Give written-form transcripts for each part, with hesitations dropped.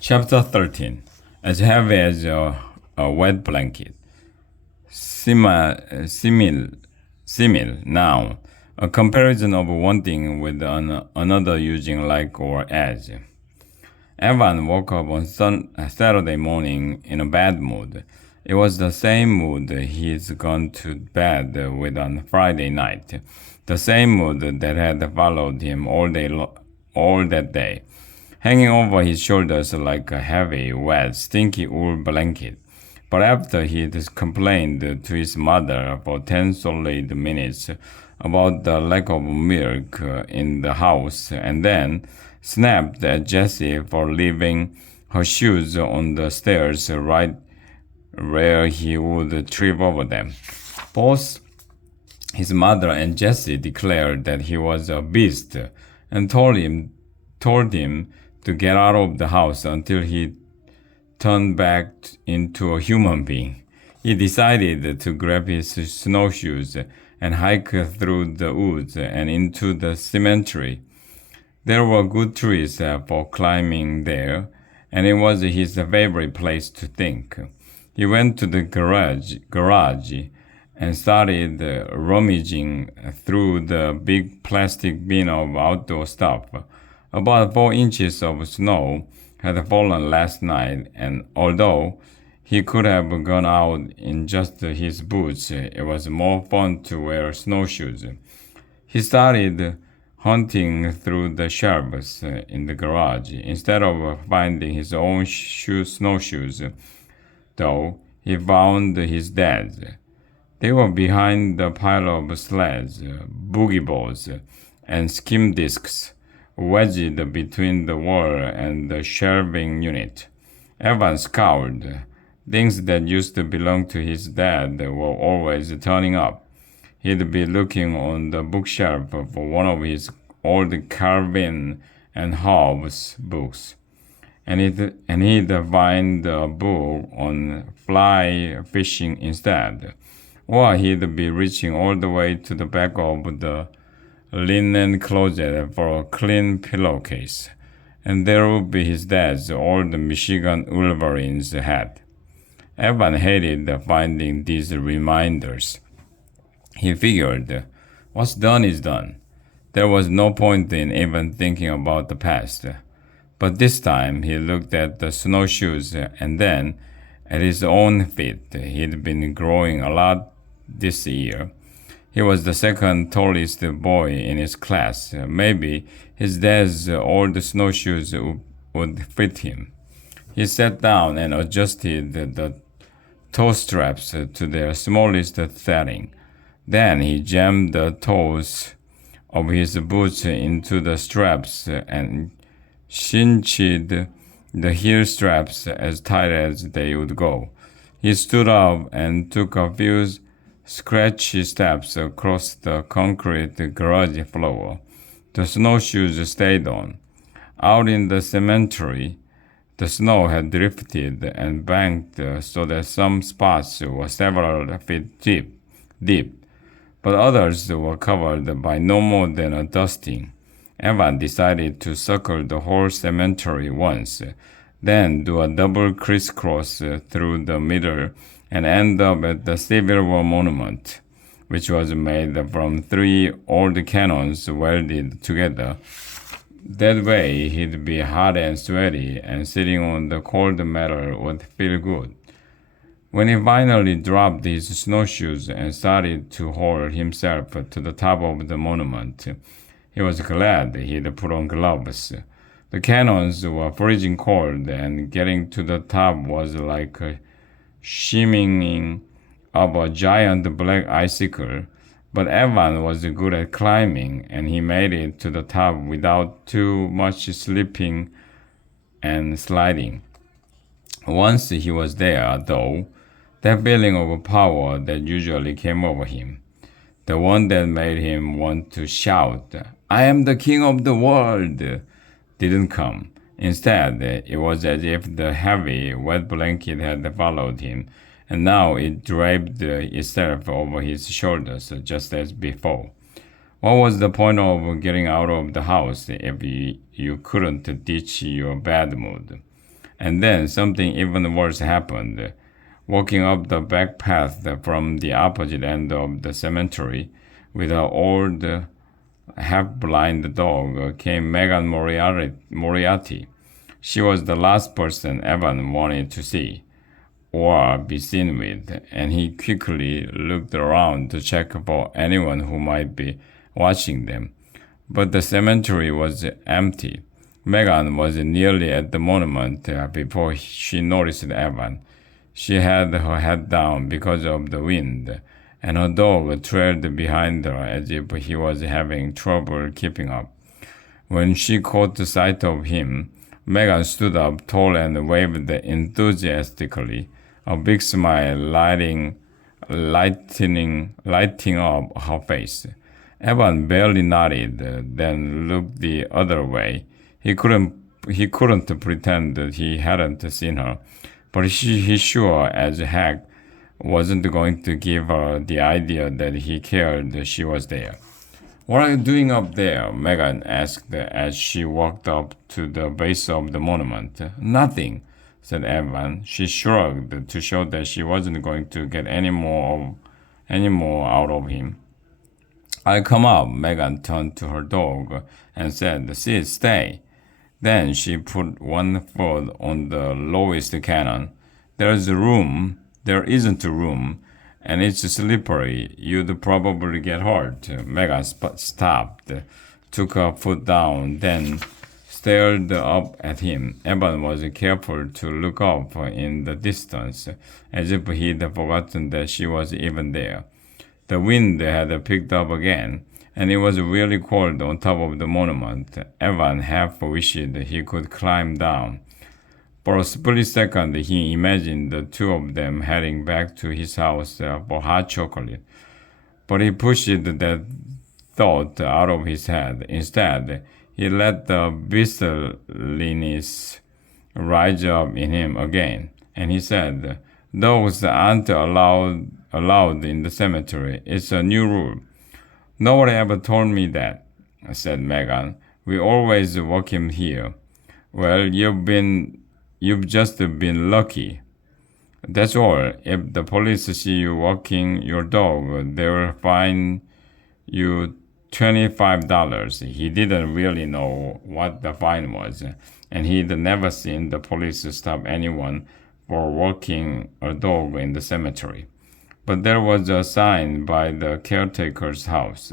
Chapter 13. As heavy as a wet blanket. Simil, noun. A comparison of one thing with another using like or as. Evan woke up on Saturday morning in a bad mood. It was the same mood he's gone to bed with on Friday night. The same mood that had followed him all that day, hanging over his shoulders like a heavy, wet, stinky wool blanket. But after he'd complained to his mother for 10 solid minutes about the lack of milk in the house, and then snapped at Jessie for leaving her shoes on the stairs right where he would trip over them. Both his mother and Jessie declared that he was a beast and told him to get out of the house until he turned back into a human being. He decided to grab his snowshoes and hike through the woods and into the cemetery. There were good trees for climbing there, and it was his favorite place to think. He went to the garage and started rummaging through the big plastic bin of outdoor stuff. About 4 inches of snow had fallen last night, and although he could have gone out in just his boots, it was more fun to wear snowshoes. He started hunting through the shelves in the garage. Instead of finding his own snowshoes, though, he found his dad's. They were behind the pile of sleds, boogie boards, and skim discs, wedged between the wall and the shelving unit. Evan scowled. Things that used to belong to his dad were always turning up. He'd be looking on the bookshelf for one of his old Calvin and Hobbes books, and he'd find a book on fly fishing instead, or he'd be reaching all the way to the back of the linen closet for a clean pillowcase, and there would be his dad's old Michigan Wolverines hat. Evan hated finding these reminders. He figured, what's done is done. There was no point in even thinking about the past. But this time he looked at the snowshoes and then at his own feet. He'd been growing a lot this year. He was the second tallest boy in his class. Maybe his dad's old snowshoes would fit him. He sat down and adjusted the toe straps to their smallest setting. Then he jammed the toes of his boots into the straps and cinched the heel straps as tight as they would go. He stood up and took a few scratchy steps across the concrete garage floor. The snowshoes stayed on. Out in the cemetery, the snow had drifted and banked so that some spots were several feet deep, but others were covered by no more than a dusting. Evan decided to circle the whole cemetery once, then do a double crisscross through the middle and end up at the Civil War Monument, which was made from 3 old cannons welded together. That way he'd be hot and sweaty, and sitting on the cold metal would feel good. When he finally dropped his snowshoes and started to haul himself to the top of the monument, he was glad he'd put on gloves. The cannons were freezing cold, and getting to the top was like shimmying up a giant black icicle. But Evan was good at climbing, and he made it to the top without too much slipping and sliding. Once he was there, though, that feeling of power that usually came over him, the one that made him want to shout, "I am the king of the world," didn't come. Instead, it was as if the heavy, wet blanket had followed him, and now it draped itself over his shoulders just as before. What was the point of getting out of the house if you couldn't ditch your bad mood? And then something even worse happened. Walking up the back path from the opposite end of the cemetery with her old half-blind dog came Megan Moriarty. She was the last person Evan wanted to see or be seen with, and he quickly looked around to check for anyone who might be watching them. But the cemetery was empty. Megan was nearly at the monument before she noticed Evan. She had her head down because of the wind, and her dog trailed behind her as if he was having trouble keeping up. When she caught sight of him, Megan stood up tall and waved enthusiastically, a big smile lighting up her face. Evan barely nodded, then looked the other way. He couldn't pretend that he hadn't seen her, but he sure as heck wasn't going to give her the idea that he cared she was there. "What are you doing up there?" Megan asked as she walked up to the base of the monument. "Nothing," said Evan. She shrugged to show that she wasn't going to get any more out of him. "I'll come up." Megan turned to her dog and said, "Sid, stay." Then she put one foot on the lowest cannon. There isn't room, and it's slippery. You'd probably get hurt." Megan stopped, took her foot down, then stared up at him. Evan was careful to look up in the distance, as if he'd forgotten that she was even there. The wind had picked up again, and it was really cold on top of the monument. Evan half wished he could climb down. For a split second, he imagined the two of them heading back to his house for hot chocolate. But he pushed that thought out of his head. Instead, he let the beastliness rise up in him again, and he said, "Dogs aren't allowed in the cemetery. It's a new rule." "Nobody ever told me that," said Megan. "We always walk him here." "Well, you've just been lucky. That's all. If the police see you walking your dog, they'll fine you $25. He didn't really know what the fine was, and he'd never seen the police stop anyone for walking a dog in the cemetery. But there was a sign by the caretaker's house.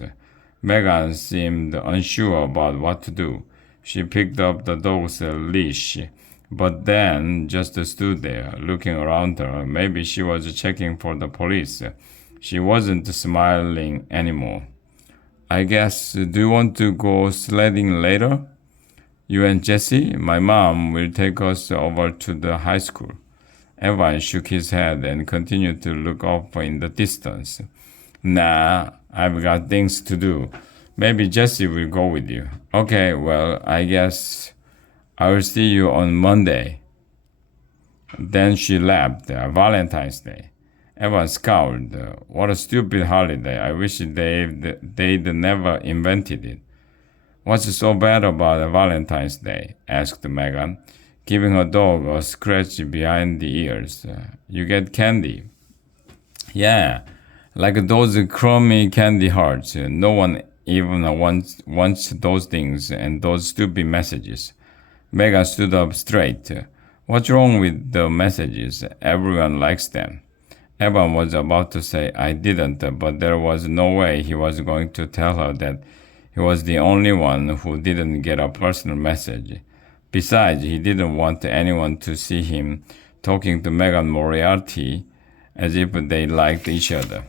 Megan seemed unsure about what to do. She picked up the dog's leash, but then just stood there, looking around her. Maybe she was checking for the police. She wasn't smiling anymore. "I guess, do you want to go sledding later?" "You and Jesse? My mom will take us over to the high school." Evan shook his head and continued to look up in the distance. "Nah, I've got things to do. Maybe Jesse will go with you." "Okay, well, I guess I'll see you on Monday." Then she laughed. Valentine's Day. Evan scowled. What a stupid holiday. I wish they'd never invented it. "What's so bad about Valentine's Day?" asked Megan, giving her dog a scratch behind the ears. "You get candy." "Yeah, like those crummy candy hearts. No one even wants those things and those stupid messages." Megan stood up straight. "What's wrong with the messages? Everyone likes them." Evan was about to say, "I didn't," but there was no way he was going to tell her that he was the only one who didn't get a personal message. Besides, he didn't want anyone to see him talking to Megan Moriarty as if they liked each other.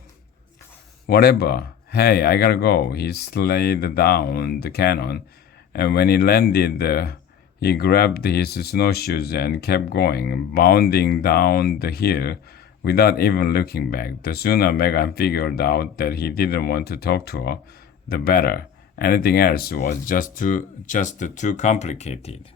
"Whatever. Hey, I gotta go." He slid down the cannon, and when he landed, he grabbed his snowshoes and kept going, bounding down the hill without even looking back. The sooner Megan figured out that he didn't want to talk to her, the better. Anything else was just too complicated.